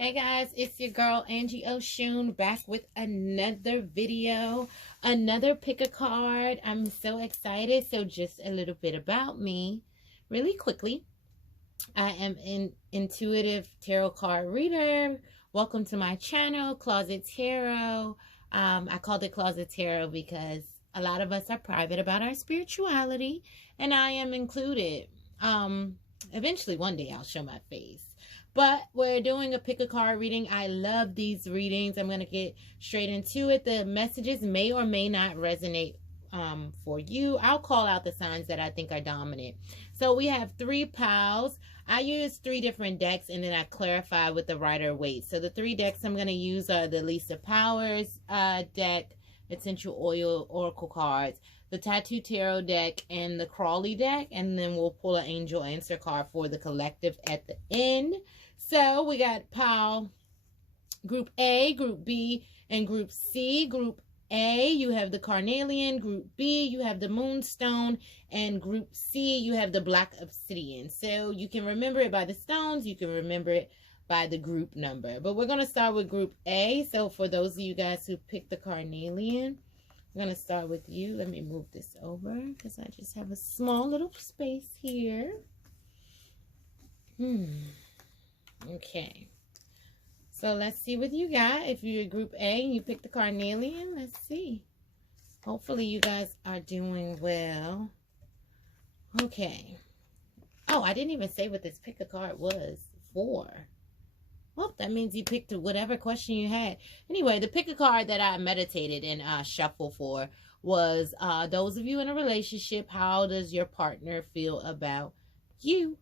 Hey guys, it's your girl Angie Oshun back with another video, another pick a card. I'm so excited. So just a little bit about me really quickly. I am an intuitive tarot card reader. Welcome to my channel, Closet Tarot. I called it Closet Tarot because a lot of us are private about our spirituality, and I am included. Eventually one day I'll show my face. But we're doing a pick a card reading. I love these readings. I'm going to get straight into it. The messages may or may not resonate for you. I'll call out the signs that I think are dominant. So we have 3 piles. I use 3 different decks, and then I clarify with the Rider Waite. So the 3 decks I'm going to use are the Lisa Powers deck, Essential Oil Oracle cards, the Tattoo Tarot deck, and the Crawley deck. And then we'll pull an Angel Answer card for the collective at the end. So we got pile Group A, Group B, and Group C. Group A, you have the Carnalian. Group B, you have the Moonstone. And Group C, you have the Black Obsidian. So you can remember it by the stones. You can remember it by the group number. But we're going to start with Group A. So for those of you guys who picked the Carnalian, I'm going to start with you. Let me move this over because I just have a small little space here. Okay. So let's see what you got. If you're Group A and you picked the Carnalian, let's see. Hopefully you guys are doing well. Okay. Oh, I didn't even say what this pick a card was for. Well, that means you picked whatever question you had. Anyway, the pick a card that I meditated and shuffled for was those of you in a relationship, how does your partner feel about you?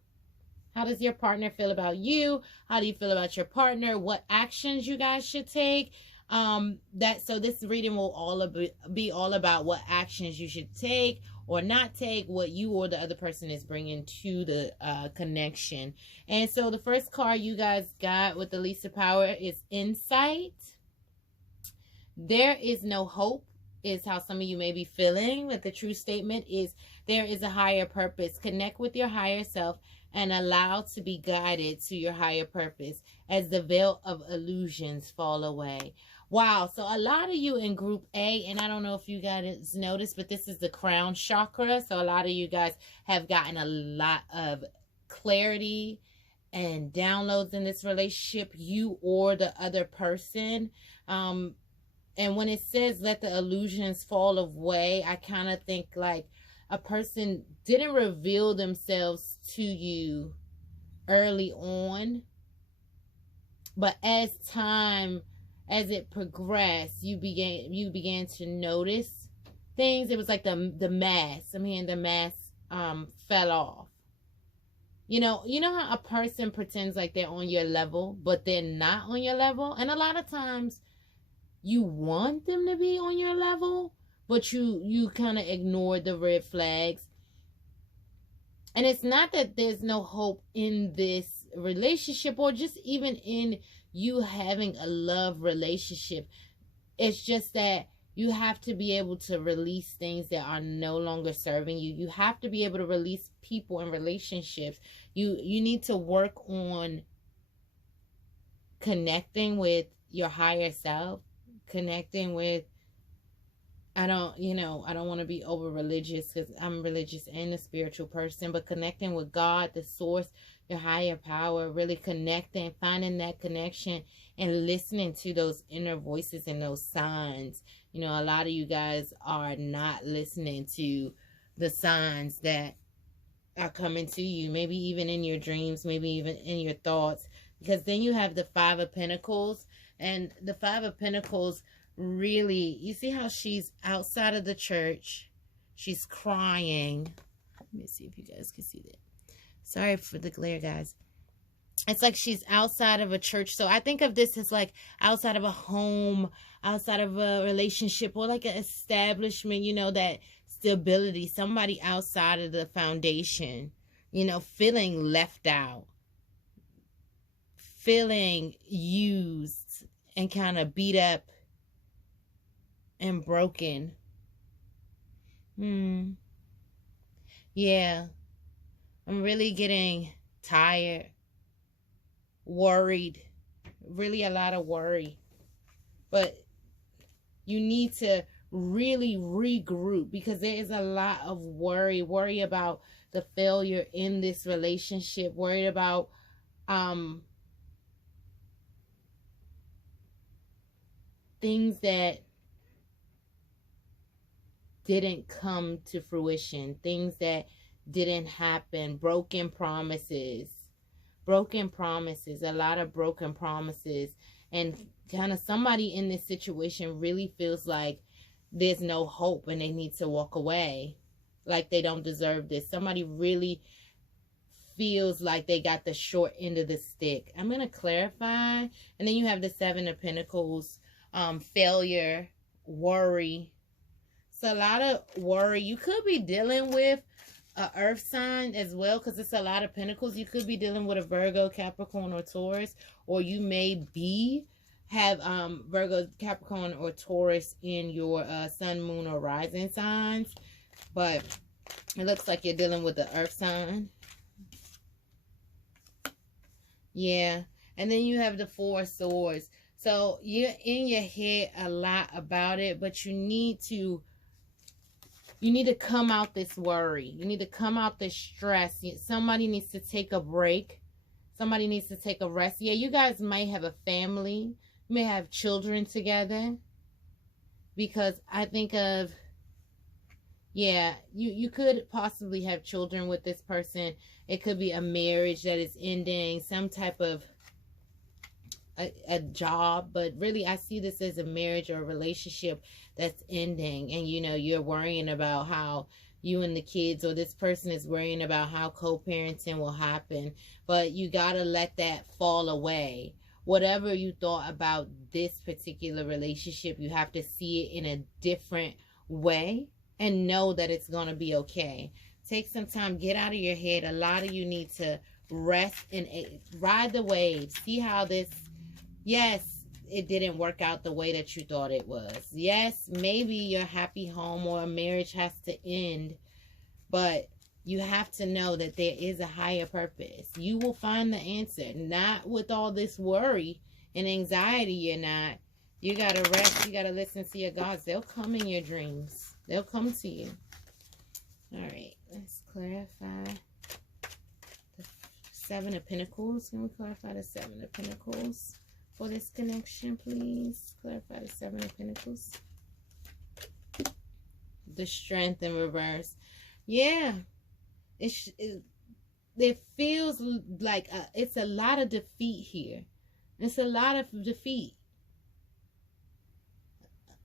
How does your partner feel about you? How do you feel about your partner? What actions you guys should take? So this reading will be all about what actions you should take or not take, what you or the other person is bringing to the connection. And so the first card you guys got with the Lisa Power is Insight. There is no hope is how some of you may be feeling, but the true statement is there is a higher purpose. Connect with your higher self and allow to be guided to your higher purpose as the veil of illusions fall away. Wow, so a lot of you in Group A, and I don't know if you guys noticed, but this is the crown chakra. So a lot of you guys have gotten a lot of clarity and downloads in this relationship, you or the other person. And when it says let the illusions fall away, I kind of think like a person didn't reveal themselves to you early on, but as it progressed, you began to notice things. It was like the mask. I mean, the mask fell off. You know how a person pretends like they're on your level, but they're not on your level, and a lot of times you want them to be on your level, but you kind of ignore the red flags. And it's not that there's no hope in this relationship or just even in you having a love relationship. It's just that you have to be able to release things that are no longer serving you. You have to be able to release people and relationships. You need to work on connecting with your higher self, connecting with, I don't want to be over religious because I'm religious and a spiritual person, but connecting with God, the source, your higher power, really connecting, finding that connection and listening to those inner voices and those signs. You know, a lot of you guys are not listening to the signs that are coming to you, maybe even in your dreams, maybe even in your thoughts, because then you have the 5 of Pentacles, and the 5 of Pentacles really, you see how she's outside of the church, she's crying. Let me see if you guys can see that. Sorry for the glare, guys. It's like she's outside of a church. So I think of this as like outside of a home, outside of a relationship, or like an establishment, you know, that stability, somebody outside of the foundation, you know, feeling left out, feeling used and kind of beat up and broken. Yeah, I'm really getting tired, worried, really a lot of worry. But you need to really regroup, because there is a lot of worry about the failure in this relationship, worried about things that didn't come to fruition, things that didn't happen, broken promises, a lot of broken promises. And kind of somebody in this situation really feels like there's no hope and they need to walk away, like they don't deserve this. Somebody really feels like they got the short end of the stick. I'm going to clarify. And then you have the Seven of Pentacles, failure, worry. So a lot of worry. You could be dealing with an earth sign as well, because it's a lot of pentacles. You could be dealing with a Virgo, Capricorn, or Taurus, or you may have Virgo, Capricorn, or Taurus in your sun, moon, or rising signs. But it looks like you're dealing with the earth sign. Yeah. And then you have the Four of Swords. So you're in your head a lot about it, but you need to come out this worry. You need to come out this stress. Somebody needs to take a break. Somebody needs to take a rest. Yeah, you guys might have a family. You may have children together. Because I think of, yeah, you could possibly have children with this person. It could be a marriage that is ending, some type of a job, but really I see this as a marriage or a relationship that's ending. And you're worrying about how you and the kids, or this person is worrying about how co-parenting will happen. But you gotta let that fall away. Whatever you thought about this particular relationship, you have to see it in a different way and know that it's gonna be okay. Take some time, get out of your head. A lot of you need to rest and ride the waves. See how this, yes, it didn't work out the way that you thought it was. Yes, maybe your happy home or a marriage has to end, but you have to know that there is a higher purpose. You will find the answer, not with all this worry and anxiety. You're not. You got to rest. You got to listen to your gods. They'll come in your dreams. They'll come to you. All right, let's clarify the Seven of Pentacles. Can we clarify the Seven of Pentacles for this connection, please? Clarify the Seven of Pentacles. The Strength in reverse. Yeah. It feels like it's a lot of defeat here. It's a lot of defeat.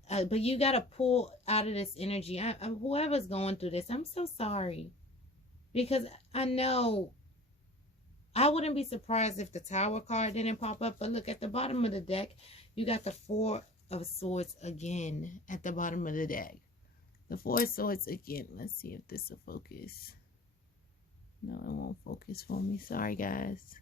But you got to pull out of this energy. Whoever's going through this, I'm so sorry. Because I know, I wouldn't be surprised if the Tower card didn't pop up. But look, at the bottom of the deck, you got the Four of Swords again at the bottom of the deck. The Four of Swords again. Let's see if this will focus. No, it won't focus for me. Sorry, guys.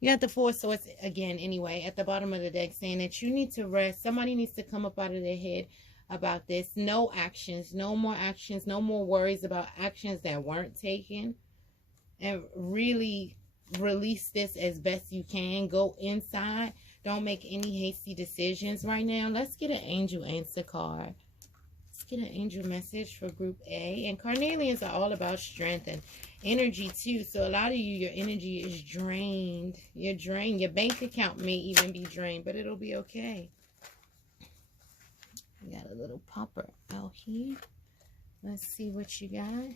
You got the Four of Swords again anyway at the bottom of the deck, saying that you need to rest. Somebody needs to come up out of their head about this. No actions. No more actions. No more worries about actions that weren't taken. And really release this as best you can. Go inside. Don't make any hasty decisions right now. Let's get an angel answer card. Let's get an angel message for Group A. And Carnalians are all about strength and energy too. So a lot of you, your energy is drained. You're drained. Your bank account may even be drained, but it'll be okay. We got a little popper out here. Let's see what you got.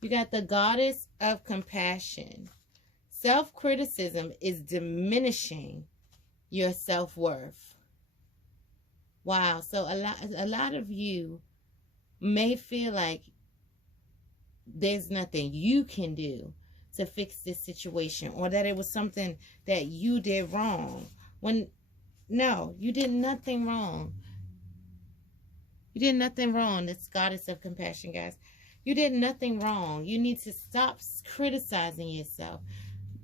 You got the Goddess of Compassion. Self-criticism is diminishing your self-worth. Wow. So a lot of you may feel like there's nothing you can do to fix this situation, or that it was something that you did wrong. When no, you did nothing wrong. You did nothing wrong. This Goddess of Compassion, guys. You did nothing wrong. You need to stop criticizing yourself.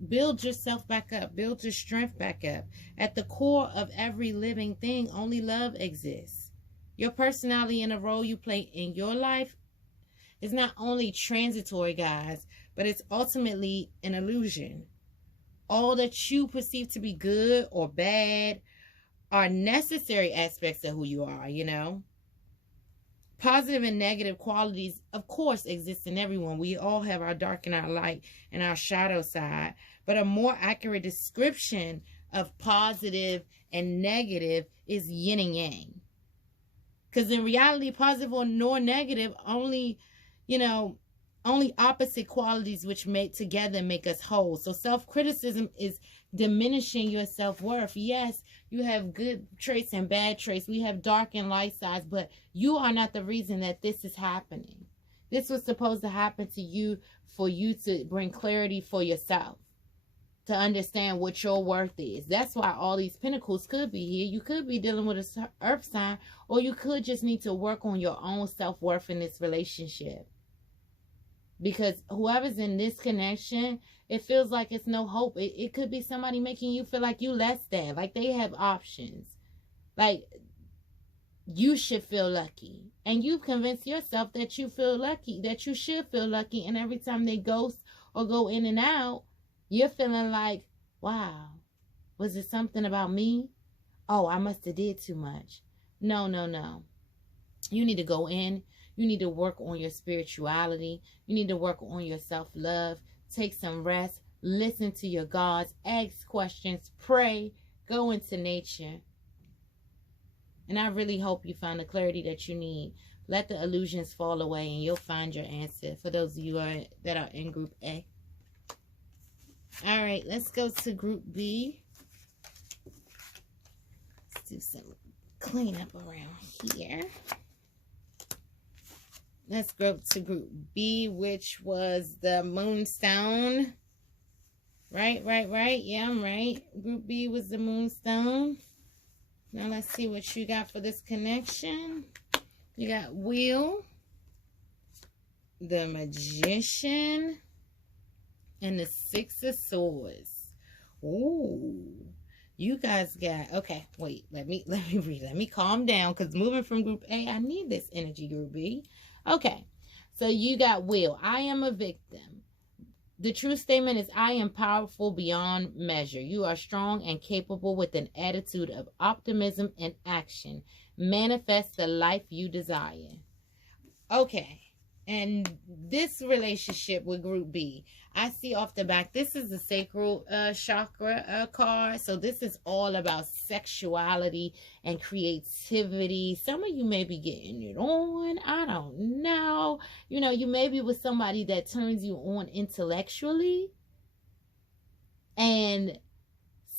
Build yourself back up. Build your strength back up. At the core of every living thing, only love exists. Your personality and the role you play in your life is not only transitory, guys, but it's ultimately an illusion. all that you perceive to be good or bad are necessary aspects of who you are, you know. Positive and negative qualities, of course, exist in everyone. We all have our dark and our light and our shadow side. But a more accurate description of positive and negative is yin and yang. Because in reality, positive or nor negative, only, you know, only opposite qualities which together make us whole. So self-criticism is diminishing your self-worth. Yes, you have good traits and bad traits. We have dark and light sides, but you are not the reason that this is happening. This was supposed to happen to you for you to bring clarity for yourself, to understand what your worth is. That's why all these pentacles could be here. You could be dealing with an earth sign, or you could just need to work on your own self-worth in this relationship. Because whoever's in this connection, it feels like it's no hope. It could be somebody making you feel like you less than, like they have options. Like you should feel lucky. And you've convinced yourself that you feel lucky, that you should feel lucky. And every time they ghost or go in and out, you're feeling like, wow, was it something about me? Oh, I must have did too much. No, no, no. You need to go in. You need to work on your spirituality. You need to work on your self-love. Take some rest. Listen to your gods. Ask questions. Pray. Go into nature. And I really hope you find the clarity that you need. Let the illusions fall away and you'll find your answer. For those of you that are in Group A. All right, let's go to Group B. Let's do some cleanup around here. Let's go to Group B, which was the Moonstone. Right. Yeah, I'm right. Group B was the Moonstone. Now let's see what you got for this connection. You got Wheel, the Magician, and the Six of Swords. Ooh. You guys got, okay, wait, let me read. Let me calm down, because moving from Group A, I need this energy, Group B. Okay, so you got Will. I am a victim. The true statement is, I am powerful beyond measure. You are strong and capable with an attitude of optimism and action. Manifest the life you desire. Okay, and this relationship with Group B, I see off the back, this is the sacral chakra card. So this is all about sexuality and creativity. Some of you may be getting it on. I don't know. You know, you may be with somebody that turns you on intellectually. And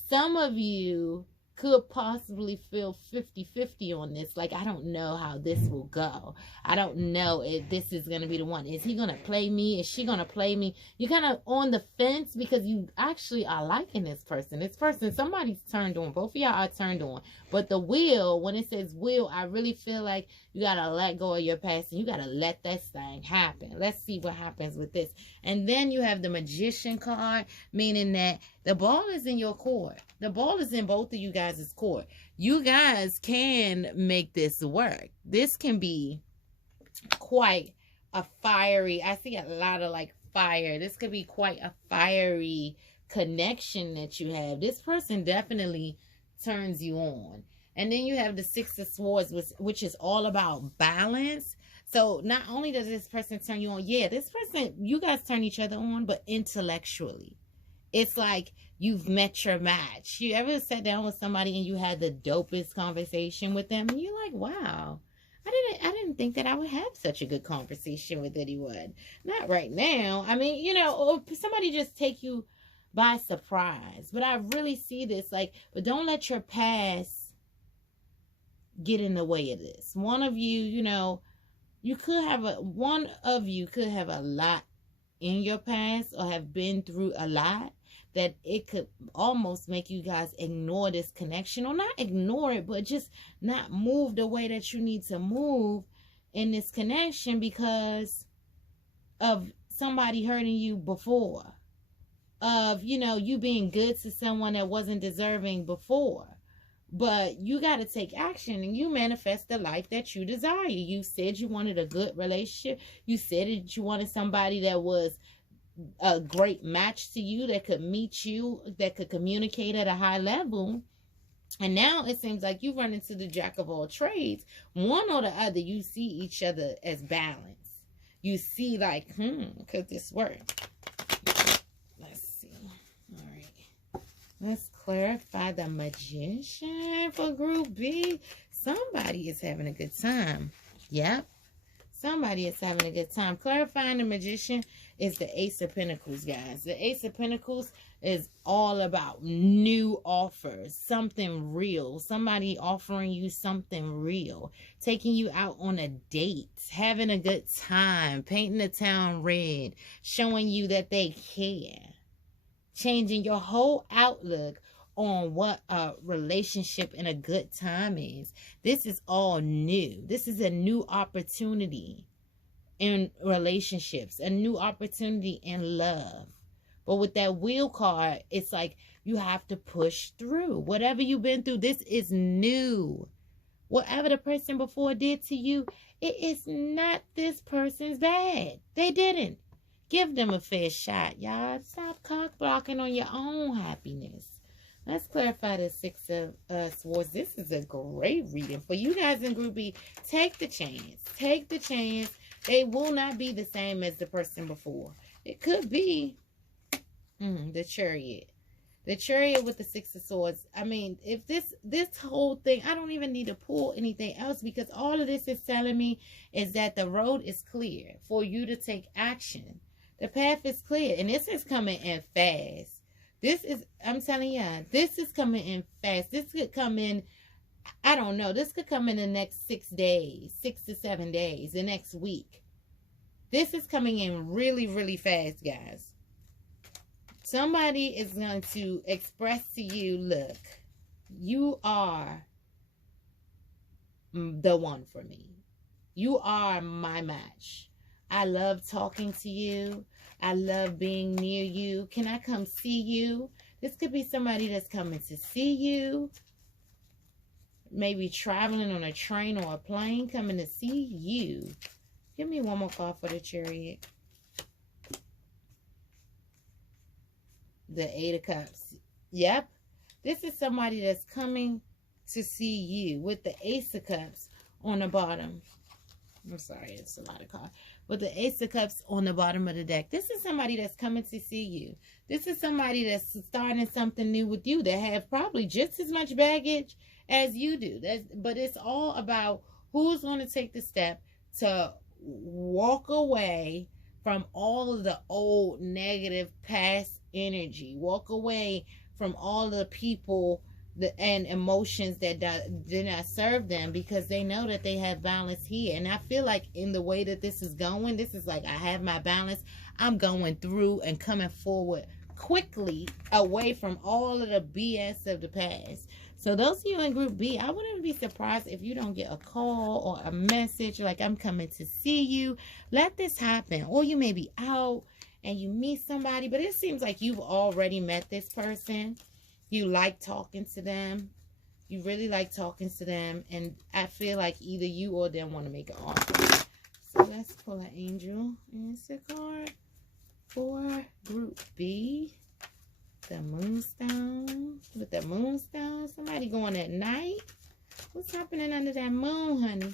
some of you could possibly feel 50-50 on this. Like, I don't know how this will go. I don't know if this is going to be the one. Is he going to play me? Is she going to play me? You're kind of on the fence because you actually are liking this person. This person, somebody's turned on. Both of y'all are turned on. But the will, when it says will, I really feel like you got to let go of your past and you got to let this thing happen. Let's see what happens with this. And then you have the Magician card, meaning that the ball is in your court. The ball is in both of you guys' court. You guys can make this work. This can be quite a fiery, I see a lot of like fire. This could be quite a fiery connection that you have. This person definitely turns you on. And then you have the Six of Swords, which is all about balance. So not only does this person turn you on, yeah, this person, you guys turn each other on, but intellectually. It's like you've met your match. You ever sat down with somebody and you had the dopest conversation with them and you're like, wow, I didn't think that I would have such a good conversation with anyone. Not right now. I mean, you know, or somebody just take you by surprise. But I really see this, like, but don't let your past get in the way of this. One of you, you know, one of you could have a lot in your past or have been through a lot that it could almost make you guys ignore this connection, or not ignore it, but just not move the way that you need to move in this connection because of somebody hurting you before, of, you know, you being good to someone that wasn't deserving before. But you got to take action and you manifest the life that you desire. You said you wanted a good relationship. You said that you wanted somebody that was a great match to you, that could meet you, that could communicate at a high level. And now it seems like you run into the jack of all trades. One or the other, you see each other as balanced. You see like, could this work? Let's see. All right. Let's clarify the Magician for Group B. Somebody is having a good time. Yep. Somebody is having a good time. Clarifying the Magician is the Ace of Pentacles, guys. The Ace of Pentacles is all about new offers, something real. Somebody offering you something real, taking you out on a date, having a good time, painting the town red, showing you that they care, changing your whole outlook on what a relationship and a good time is. This is all new. This is a new opportunity in relationships, a new opportunity in love. But with that Wheel card, it's like you have to push through. Whatever you've been through, this is new. Whatever the person before did to you, it is not this person's bad. They didn't. Give them a fair shot, y'all. Stop cock blocking on your own happiness. Let's clarify the Six of Swords. This is a great reading for you guys in Group B. Take the chance. Take the chance. They will not be the same as the person before. It could be the Chariot. The Chariot with the Six of Swords. I mean, if this whole thing, I don't even need to pull anything else, because all of this is telling me is that the road is clear for you to take action. The path is clear, and this is coming in fast. This is, I'm telling you, this is coming in fast. This could come in, I don't know, this could come in the next 6 days, 6 to 7 days, the next week. This is coming in really, really fast, guys. Somebody is going to express to you, look, you are the one for me. You are my match. I love talking to you. I love being near you. Can I come see you? This could be somebody that's coming to see you. Maybe traveling on a train or a plane, coming to see you. Give me one more card for the Chariot. The Eight of Cups. Yep. This is somebody that's coming to see you with the Ace of Cups on the bottom. I'm sorry, it's a lot of cards. With the Ace of Cups on the bottom of the deck. This is somebody that's coming to see you. This is somebody that's starting something new with you, that have probably just as much baggage as you do. But it's all about who's going to take the step to walk away from all of the old negative past energy. Walk away from all the people and emotions that did not serve them, because they know that they have balance here. And I feel like in the way that this is going, this is like, I have my balance. I'm going through and coming forward quickly away from all of the BS of the past. So those of you in Group B, I wouldn't be surprised if you don't get a call or a message like, I'm coming to see you. Let this happen. Or you may be out and you meet somebody, but it seems like you've already met this person. You like talking to them. You really like talking to them. And I feel like either you or them want to make an offer. So let's pull an angel answer card for Group B. The Moonstone. With the Moonstone. Somebody going at night. What's happening under that moon, honey?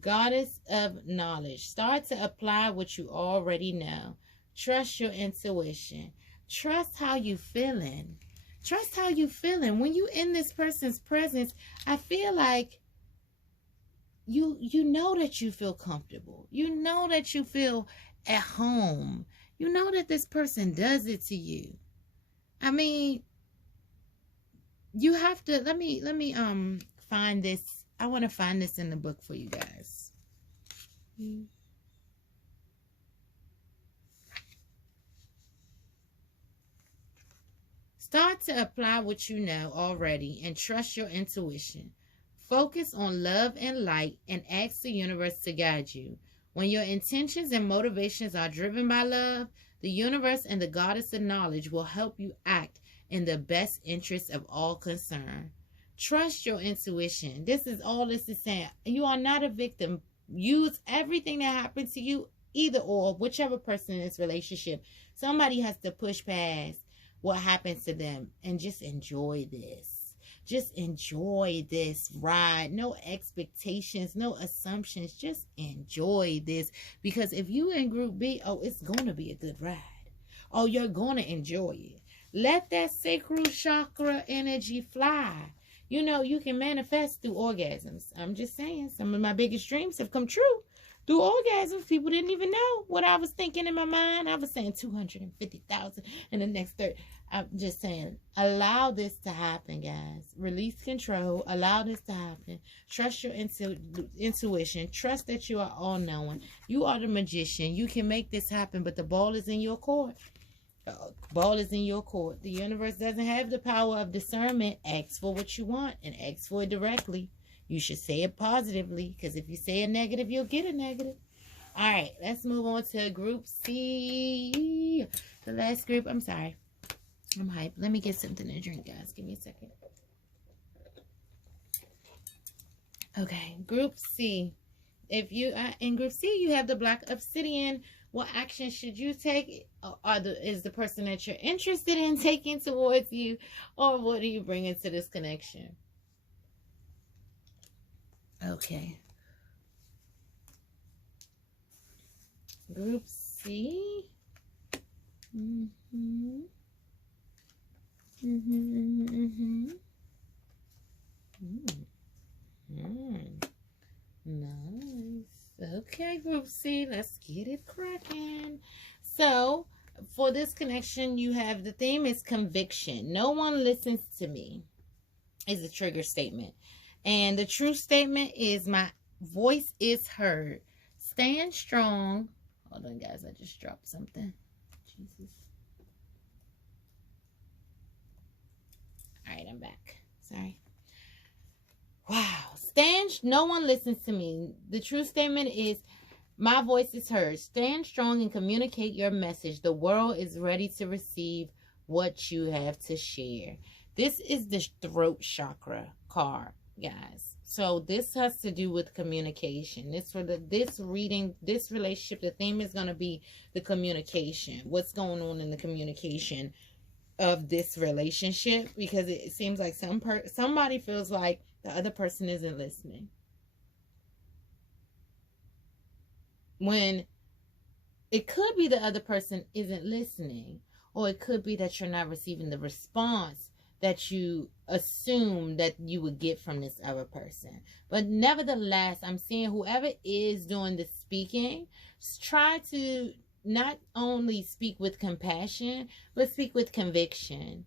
Goddess of Knowledge. Start to apply what you already know. Trust your intuition. Trust how you feeling. Trust how you feeling. When you in this person's presence, I feel like you know that you feel comfortable. You know that you feel at home. You know that this person does it to you. I mean, you have to, let me find this. I want to find this in the book for you guys. Start to apply what you know already and trust your intuition. Focus on love and light and ask the universe to guide you. When your intentions and motivations are driven by love, the universe and the goddess of knowledge will help you act in the best interest of all concerned. Trust your intuition. This is all this is saying. You are not a victim. use everything that happened to you, either or, whichever person in this relationship. Somebody has to push past what happens to them and just enjoy this. Just enjoy this ride. No expectations, no assumptions. Just enjoy this. Because if you in group B, oh, it's going to be a good ride. Oh, you're going to enjoy it. Let that sacral chakra energy fly. You know, you can manifest through orgasms. I'm just saying, some of my biggest dreams have come true through orgasms. People didn't even know what I was thinking in my mind. I was saying 250,000 and the next 30. I'm just saying, allow this to happen, guys. Release control. Allow this to happen. Trust your intuition. Trust that you are all-knowing. You are the magician. You can make this happen, but the ball is in your court. Ball is in your court. The universe doesn't have the power of discernment. Ask for what you want and ask for it directly. You should say it positively, because if you say a negative, you'll get a negative. All right, let's move on to group C. The last group. I'm sorry. I'm hyped. Let me get something to drink, guys. Give me a second. Okay, group C. If you are in group C, you have the black obsidian. What action should you take? Is the person that you're interested in taking towards you, or what are you bringing to this connection? Okay. Group C. Nice. Okay, group C, let's get it cracking. So, for this connection, you have the theme is conviction. No one listens to me is a trigger statement. And the true statement is my voice is heard. Stand strong. Hold on, guys. I just dropped something. Jesus. All right, I'm back. Sorry. Wow. No one listens to me. The true statement is my voice is heard. Stand strong and communicate your message. The world is ready to receive what you have to share. This is the throat chakra card, guys. So this has to do with communication. This reading, this relationship, the theme is going to be the communication. What's going on in the communication of this relationship? Because it seems like somebody feels like the other person isn't listening. When it could be the other person isn't listening, or it could be that you're not receiving the response that you assume that you would get from this other person. But nevertheless, I'm seeing whoever is doing the speaking, try to not only speak with compassion, but speak with conviction.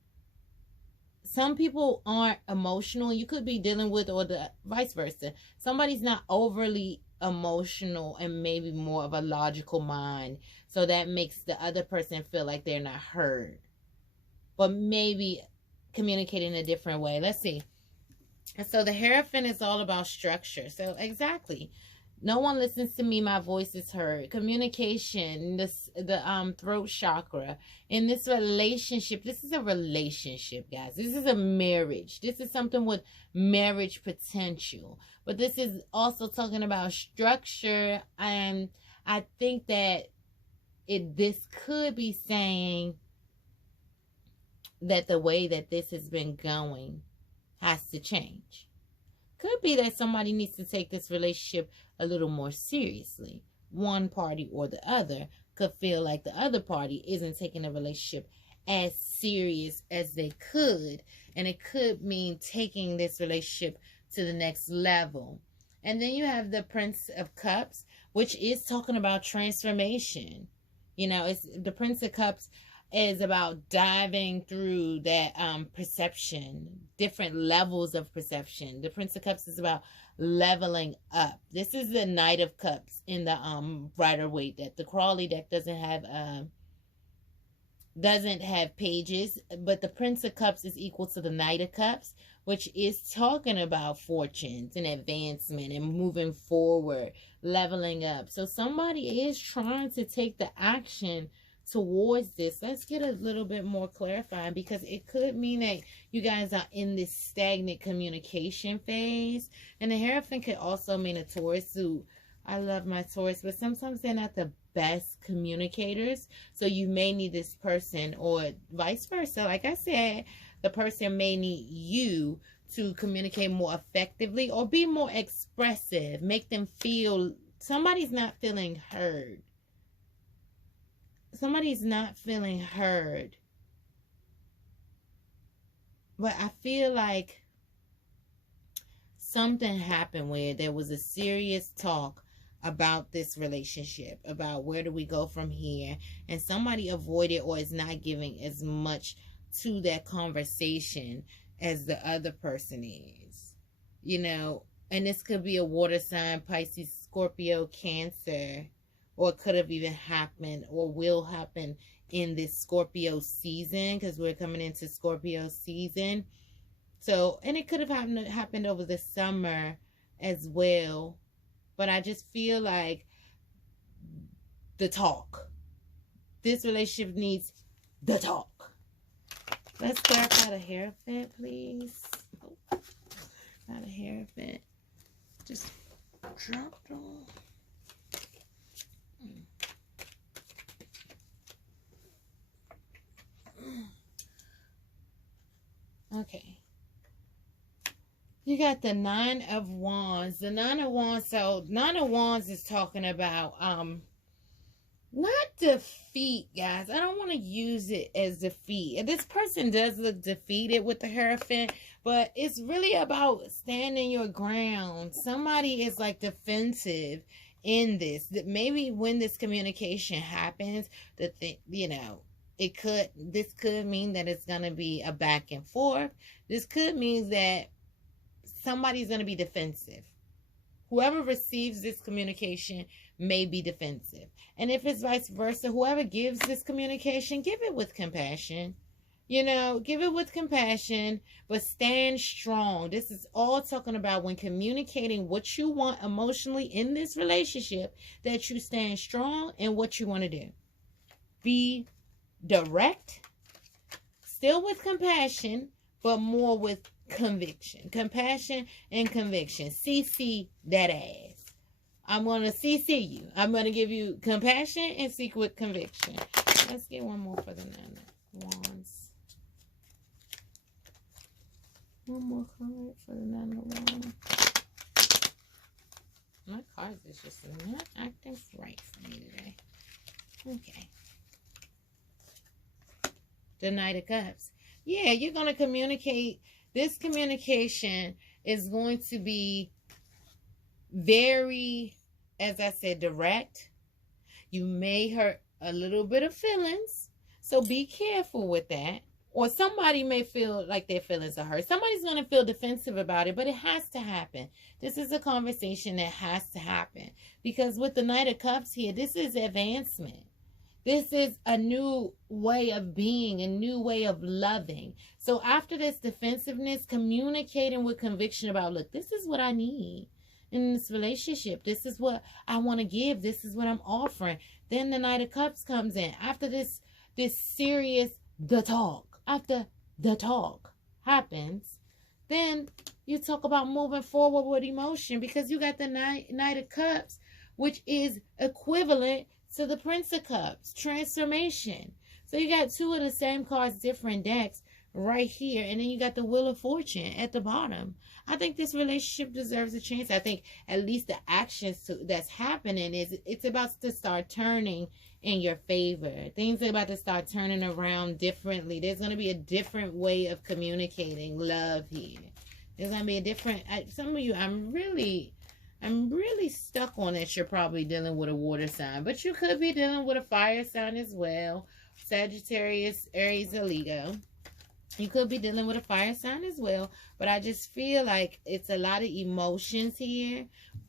Some people aren't emotional. You could be dealing with, or the vice versa. Somebody's not overly emotional and maybe more of a logical mind. So that makes the other person feel like they're not heard. But maybe communicating a different way. Let's see. And so the Hierophant is all about structure. So exactly. No one listens to me. My voice is heard. Communication, the throat chakra. In this relationship, this is a relationship, guys. This is a marriage. This is something with marriage potential. But this is also talking about structure. And I think that this could be saying that the way that this has been going has to change. Could be that somebody needs to take this relationship a little more seriously. One party or the other could feel like the other party isn't taking the relationship as serious as they could. And it could mean taking this relationship to the next level. And then you have the Prince of Cups, which is talking about transformation. You know, it's the Prince of Cups is about diving through that perception, different levels of perception. The Prince of Cups is about leveling up. This is the Knight of Cups in the Rider-Waite deck. The Crawley deck doesn't have pages, but the Prince of Cups is equal to the Knight of Cups, which is talking about fortunes and advancement and moving forward, leveling up. So somebody is trying to take the action towards this. Let's get a little bit more clarifying, because it could mean that you guys are in this stagnant communication phase. And the Hierophant could also mean a Taurus who I love my Taurus, but sometimes they're not the best communicators. So you may need this person, or vice versa. Like I said, the person may need you to communicate more effectively or be more expressive. Make them feel somebody's not feeling heard. Somebody's not feeling heard. But I feel like something happened where there was a serious talk about this relationship, about where do we go from here, and somebody avoided or is not giving as much to that conversation as the other person is, you know. And this could be a water sign, Pisces, Scorpio, Cancer, or it could have even happened or will happen in this Scorpio season, because we're coming into Scorpio season. So, and it could have happened over the summer as well. But I just feel like the talk. This relationship needs the talk. Let's clarify the Hierophant, please. Oh, not a Hierophant. Just dropped on. Okay. You got the Nine of Wands. The Nine of Wands. So Nine of Wands is talking about not defeat, guys. I don't want to use it as defeat. And this person does look defeated with the Hierophant, but it's really about standing your ground. Somebody is like defensive in this. That maybe when this communication happens, you know, this could mean that it's going to be a back and forth. This could mean that somebody's going to be defensive. Whoever receives this communication may be defensive. And if it's vice versa, whoever gives this communication, give it with compassion. You know, give it with compassion, but stand strong. This is all talking about when communicating what you want emotionally in this relationship, that you stand strong in what you want to do. Be direct, still with compassion, but more with conviction. Compassion and conviction. CC that ass. I'm going to CC you. I'm going to give you compassion and seek with conviction. Let's get one more for the Nine of Wands. One more card for the Nine of Wands. My cards is just not acting right for me today. Okay. The Knight of Cups. Yeah, you're going to communicate. This communication is going to be very, as I said, direct. You may hurt a little bit of feelings, so be careful with that. Or somebody may feel like their feelings are hurt. Somebody's going to feel defensive about it, but it has to happen. This is a conversation that has to happen. Because with the Knight of Cups here, this is advancement. This is a new way of being, a new way of loving. So after this defensiveness, communicating with conviction about, look, this is what I need in this relationship. This is what I want to give. This is what I'm offering. Then the Knight of Cups comes in. After this serious, the talk. After the talk happens, then you talk about moving forward with emotion, because you got the Knight of Cups, which is equivalent to the Prince of Cups, transformation. So you got two of the same cards, different decks right here. And then you got the Wheel of Fortune at the bottom. I think this relationship deserves a chance. I think at least the actions that's happening is it's about to start turning in your favor. Things are about to start turning around differently. There's going to be a different way of communicating love here. There's going to be a different, some of you, I'm really stuck on that you're probably dealing with a water sign, but you could be dealing with a fire sign as well. Sagittarius, Aries, or Leo. You could be dealing with a fire sign as well, but I just feel like it's a lot of emotions here,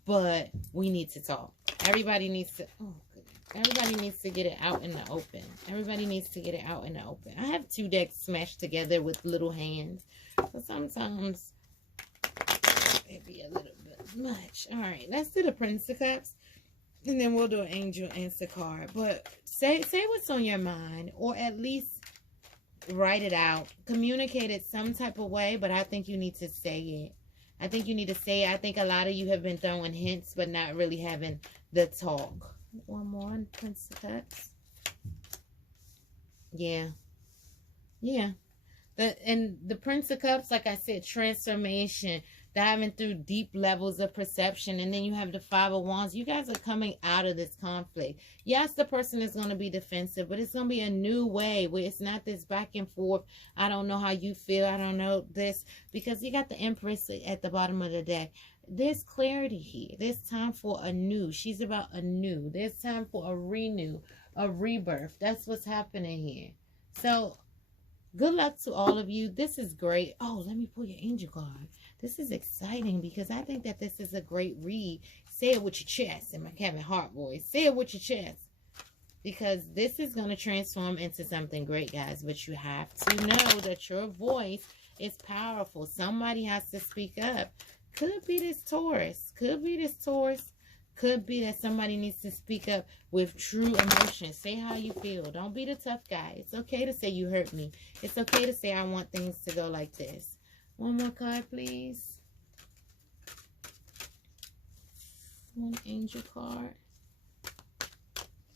but we need to talk. Everybody needs to, everybody needs to get it out in the open. Everybody needs to get it out in the open. I have two decks smashed together with little hands, so sometimes it'd be a little bit much. All right, let's do the Prince of Cups, and then we'll do an angel answer card. But say what's on your mind, or at least write it out. Communicate it some type of way, but I think you need to say it. I think you need to say it. I think a lot of you have been throwing hints, but not really having the talk. One more, Prince of Cups. Yeah. Yeah. The Prince of Cups, like I said, transformation, diving through deep levels of perception. And then you have the Five of Wands. You guys are coming out of this conflict. Yes, the person is going to be defensive, but it's going to be a new way where it's not this back and forth. I don't know how you feel. I don't know this. Because you got the Empress at the bottom of the deck. There's clarity here. There's time for a new. She's about a new. There's time for a renew, a rebirth. That's what's happening here. So, good luck to all of you. This is great. Oh, let me pull your angel card. This is exciting because I think that this is a great read. Say it with your chest in my Kevin Hart voice. Say it with your chest. Because this is going to transform into something great, guys. But you have to know that your voice is powerful. Somebody has to speak up. Could be this Taurus. Could be this Taurus. Could be that somebody needs to speak up with true emotion. Say how you feel. Don't be the tough guy. It's okay to say you hurt me. It's okay to say I want things to go like this. One more card, please. One angel card.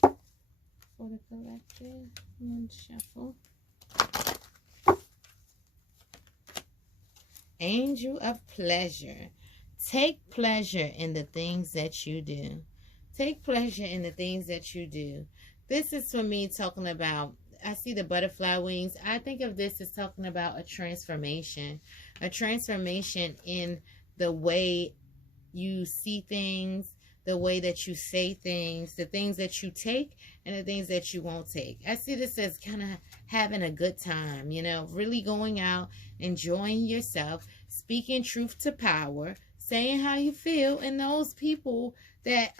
For the collective. One shuffle. Angel of pleasure. Take pleasure in the things that you do. Take pleasure in the things that you do. This is for me talking about, I see the butterfly wings. I think of this as talking about a transformation. A transformation in the way you see things, the way that you say things, the things that you take and the things that you won't take. I see this as kind of having a good time, you know, really going out, enjoying yourself, speaking truth to power, saying how you feel, and those people that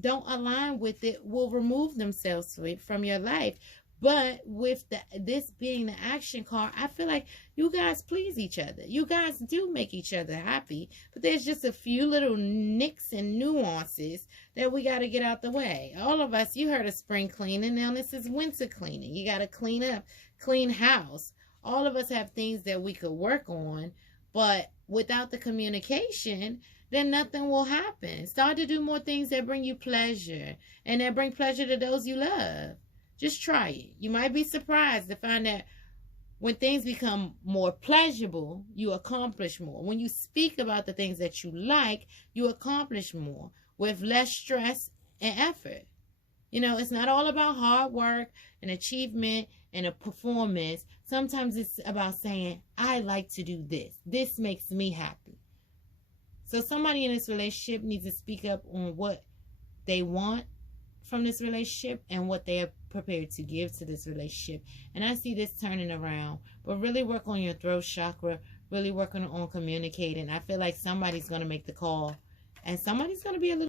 don't align with it will remove themselves from your life. But with this being the action card, I feel like you guys please each other. You guys do make each other happy. But there's just a few little nicks and nuances that we got to get out the way. All of us, you heard of spring cleaning. Now this is winter cleaning. You got to clean up, clean house. All of us have things that we could work on. But without the communication, then nothing will happen. Start to do more things that bring you pleasure and that bring pleasure to those you love. Just try it. You might be surprised to find that when things become more pleasurable, you accomplish more. When you speak about the things that you like, you accomplish more with less stress and effort. You know, it's not all about hard work and achievement and a performance. Sometimes it's about saying, I like to do this. This makes me happy. So somebody in this relationship needs to speak up on what they want from this relationship and what they are prepared to give to this relationship. And I see this turning around. But really work on your throat chakra. Really working on communicating. I feel like somebody's going to make the call. And somebody's going to be a little